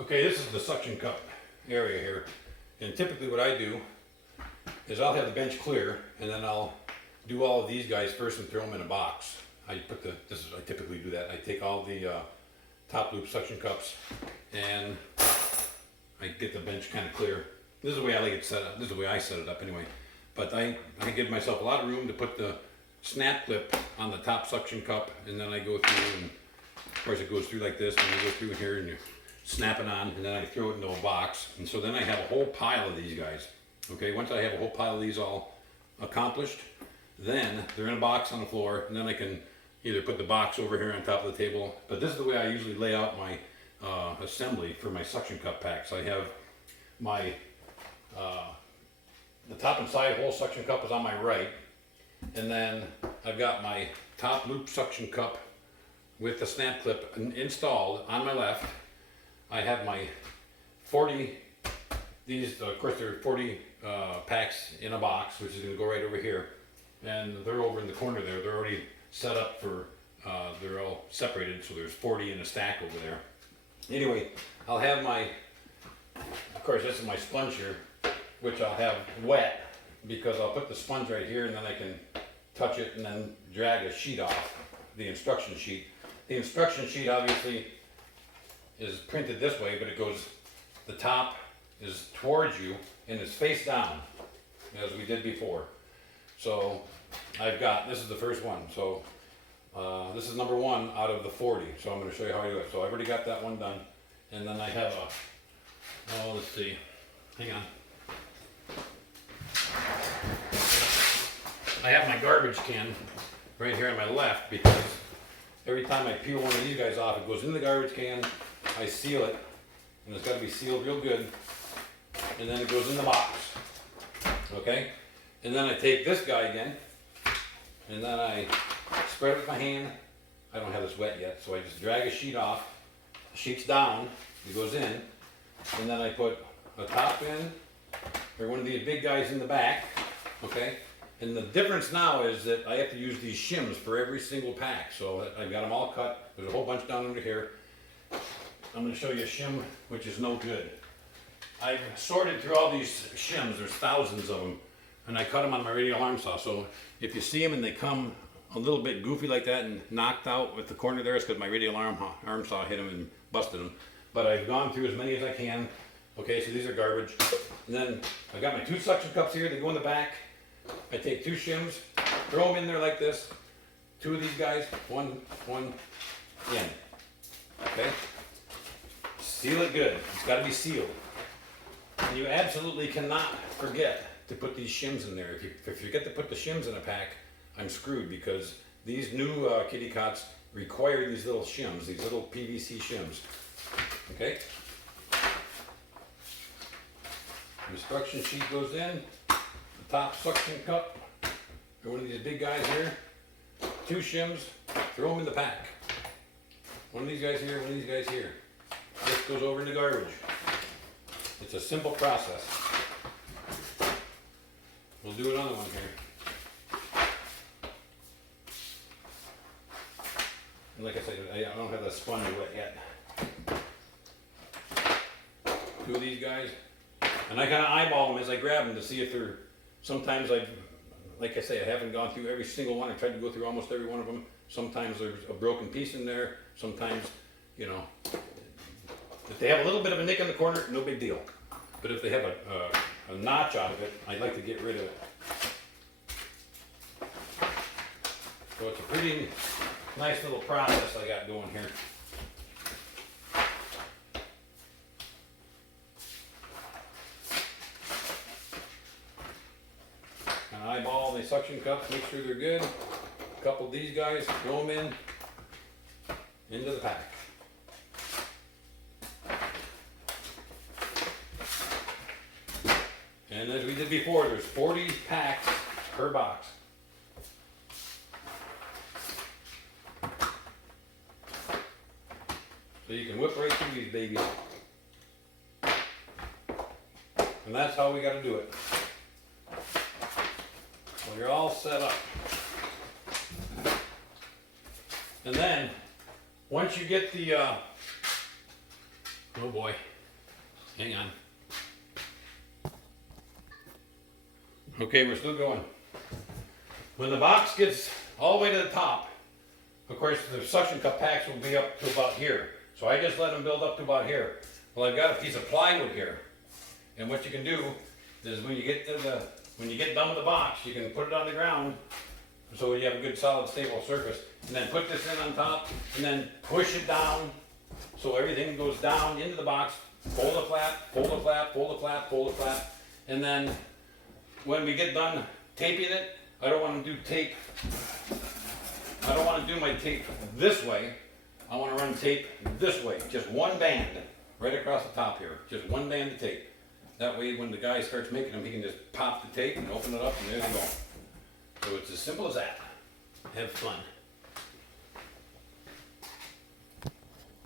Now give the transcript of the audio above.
Okay, this is the suction cup area here. And typically what I do is I'll have the bench clear and then I'll do all of these guys first and throw them in a box. I typically do that. I take all the top loop suction cups and I get the bench kind of clear. This is the way I like it set up. This is the way I set it up anyway. But I give myself a lot of room to put the snap clip on the top suction cup, and then I go through, and of course it goes through like this, and you go through here and you snap it on, and then I throw it into a box. And so then I have a whole pile of these guys. Okay, once I have a whole pile of these all accomplished, then they're in a box on the floor, and then I can either put the box over here on top of the table. But this is the way I usually lay out my assembly for my suction cup packs. I have my the top and side hole suction cup is on my right, and then I've got my top loop suction cup with the snap clip installed on my left. I have my 40, these of course there are 40 packs in a box, which is going to go right over here, and they're over in the corner there. They're already set up for, they're all separated, so there's 40 in a stack over there. Anyway, I'll have my, of course this is my sponge here, which I'll have wet because I'll put the sponge right here and then I can touch it and then drag a sheet off, the instruction sheet. The instruction sheet obviously is printed this way, but it goes, the top is towards you and it's face down as we did before. So I've got, this is the first one. So this is number 1 out of the 40. So I'm going to show you how I do it. So I've already got that one done. And then I have a, oh let's see, hang on. I have my garbage can right here on my left because every time I peel one of these guys off, it goes in the garbage can, I seal it, and it's got to be sealed real good, and then it goes in the box, okay? And then I take this guy again, and then I spread it with my hand. I don't have this wet yet, so I just drag a sheet off, the sheet's down, it goes in, and then I put a top in, or one of these big guys in the back, okay? And the difference now is that I have to use these shims for every single pack. So I've got them all cut. There's a whole bunch down under here. I'm going to show you a shim which is no good. I've sorted through all these shims. There's thousands of them. And I cut them on my radial arm saw. So if you see them and they come a little bit goofy like that and knocked out with the corner there, it's because my radial arm saw hit them and busted them. But I've gone through as many as I can. Okay, so these are garbage. And then I've got my 2 suction cups here. They go in the back. I take 2 shims, throw them in there like this. 2 of these guys, one in. Okay? Seal it good. It's got to be sealed. And you absolutely cannot forget to put these shims in there. If you forget to put the shims in a pack, I'm screwed because these new kitty cots require these little shims, these little PVC shims. Okay? Instruction sheet goes in. Top suction cup, or one of these big guys here, 2 shims, throw them in the pack. One of these guys here, one of these guys here. This goes over in the garbage. It's a simple process. We'll do another one here. And like I said, I don't have the sponge wet yet. 2 of these guys, and I kind of eyeball them as I grab them to see if they're. Sometimes like I say, I haven't gone through every single one. I tried to go through almost every one of them. Sometimes there's a broken piece in there. Sometimes, you know, if they have a little bit of a nick in the corner, no big deal. But if they have a notch out of it, I'd like to get rid of it. So it's a pretty nice little process I got going here. Eyeball the suction cups, make sure they're good. A couple of these guys, throw them into the pack. And as we did before, there's 40 packs per box. So you can whip right through these babies. And that's how we got to do it. Well, you're all set up. And then, once you get the, oh boy, Hang on. Okay, we're still going. When the box gets all the way to the top, of course, the suction cup packs will be up to about here. So I just let them build up to about here. Well, I've got a piece of plywood here. And what you can do is when you get done with the box, you can put it on the ground so you have a good solid stable surface. And then put this in on top and then push it down so everything goes down into the box. Fold the flap, fold the flap, fold the flap, fold the flap. And then when we get done taping it, I don't want to do tape. I don't want to do my tape this way. I want to run tape this way. Just one band right across the top here. Just one band of tape. That way when the guy starts making them, he can just pop the tape and open it up and there they go. So it's as simple as that. Have fun.